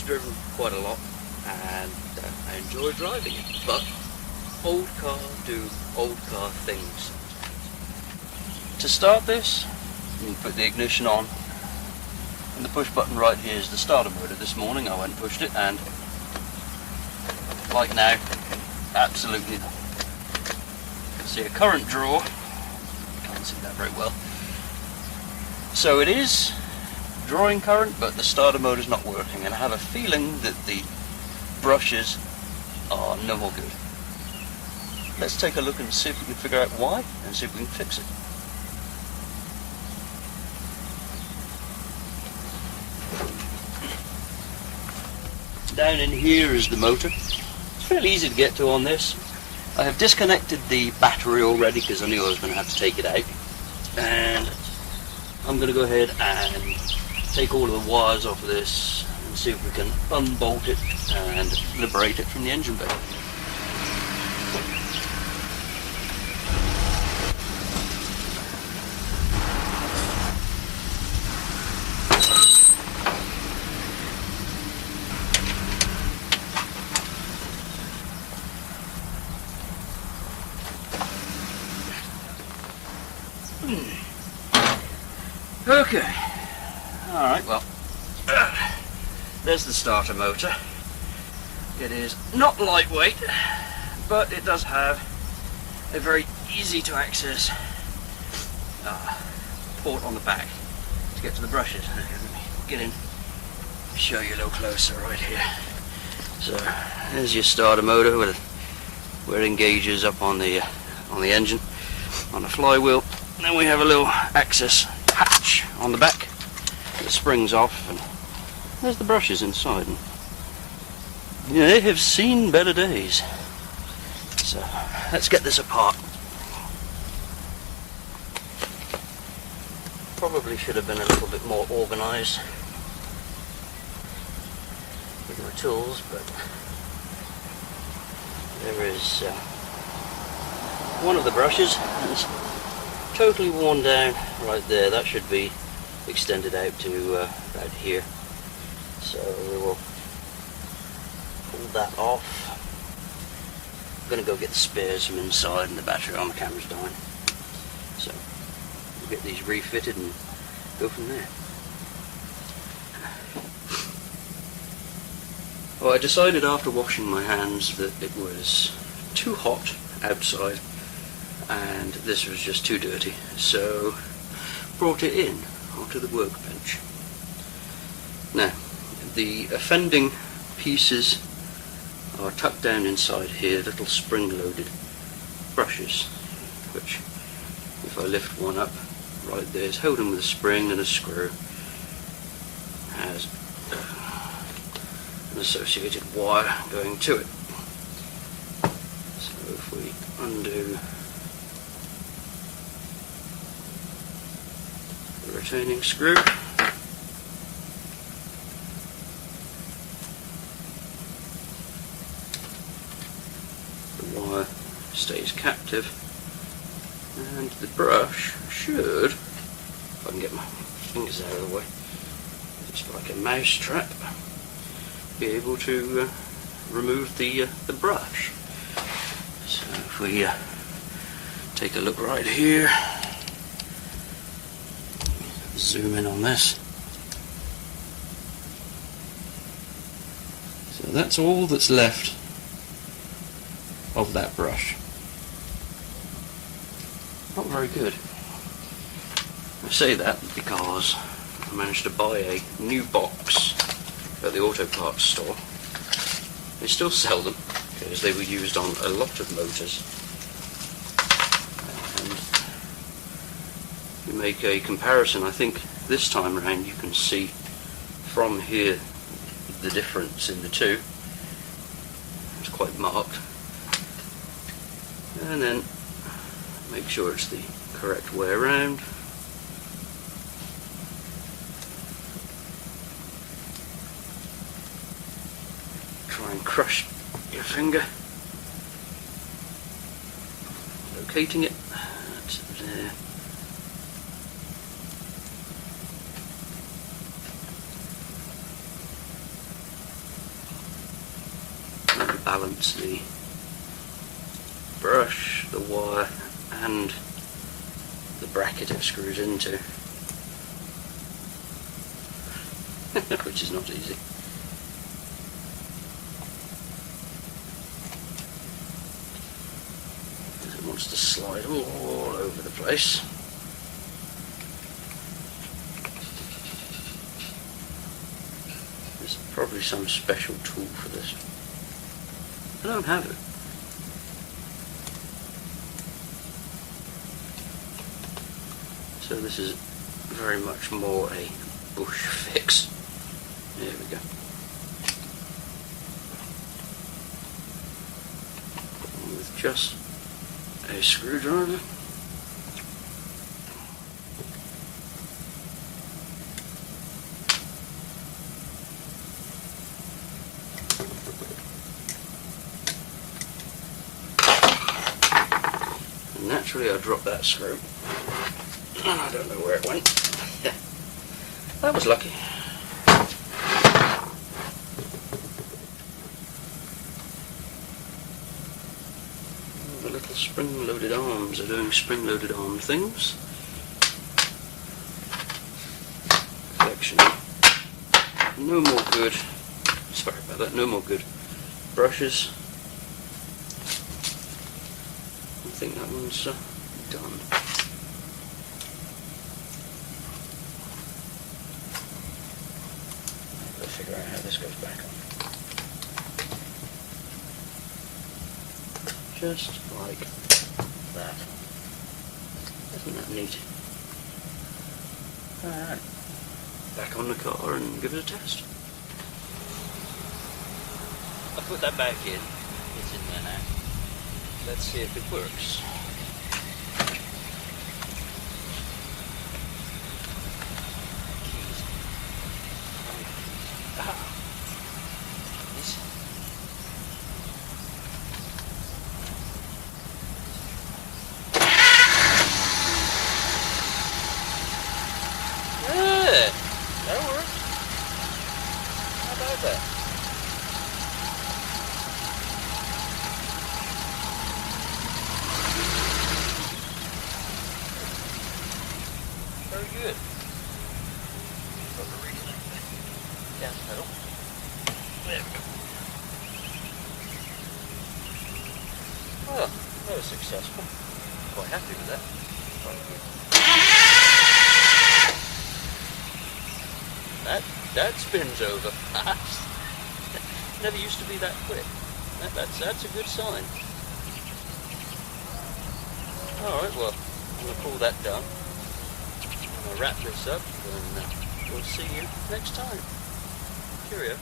it's driven quite a lot, and I enjoy driving it, but old cars do old car things. To start this, you put the ignition on, and the push button right here is the starter motor. This morning I went and pushed it, and like now, absolutely nothing. You can see a current draw, can't see that very well. So it is drawing current, but the starter motor is not working, and I have a feeling that the brushes are no more good. Let's take a look and see if we can figure out why, and see if we can fix it. Down in here is the motor. It's fairly easy to get to on this. I have disconnected the battery already because I knew I was going to have to take it out, and I'm going to go ahead and take all of the wires off of this and see if we can unbolt it and liberate it from the engine bay. Okay, alright, well, there's the starter motor. It is not lightweight, but it does have a very easy to access port on the back to get to the brushes. Let me get in, show you a little closer right here. So there's your starter motor where it engages up on the engine, on the flywheel. And then we have a little access hatch on the back that springs off, and there's the brushes inside. And they have seen better days. So let's get this apart. Probably should have been a little bit more organised with my tools, but there is one of the brushes. Totally worn down right there. That should be extended out to about here. So we will pull that off. I'm going to go get the spares from inside, and the battery on the camera's dying. So we'll get these refitted and go from there. Well, I decided after washing my hands that it was too hot outside and this was just too dirty, so brought it in onto the workbench. Now, the offending pieces are tucked down inside here, little spring-loaded brushes, which, if I lift one up, right there, is holding with a spring and a screw, has an associated wire going to it. So if we undo the retaining screw, the wire stays captive, and the brush should, if I can get my fingers out of the way, just like a mouse trap, be able to remove the brush. So if we take a look right here, zoom in on this. So that's all that's left of that brush. Not very good. I say that because I managed to buy a new box at the auto parts store. They still sell them because they were used on a lot of motors. And if you make a comparison, I think this time around you can see from here the difference in the two. It's quite marked. And then make sure it's the correct way around. Try and crush your finger, locating it. That's it there. balance the brush, the wire and the bracket it screws into, which is not easy. Because it wants to slide all over the place. There's probably some special tool for this. I don't have it. So this is very much more a bush fix. There we go. With just a screwdriver. And naturally I dropped that screw. I don't know where it went. That was lucky. The little spring-loaded arms are doing spring-loaded arm things. Collection. No more good. Sorry about that. No more good brushes. I think that one's done. Figure out how this goes back on. Just like that. Isn't that neat? Alright. Back on the car and give it a test. I put that back in. It's in there now. Let's see if it works. Very good. Gas pedal. There we go. Well, that was successful. Quite happy with that. That spins over fast. Never used to be that quick. That's a good sign. Alright, well, I'm going to call that done. I'm going to wrap this up and we'll see you next time. Cheerio.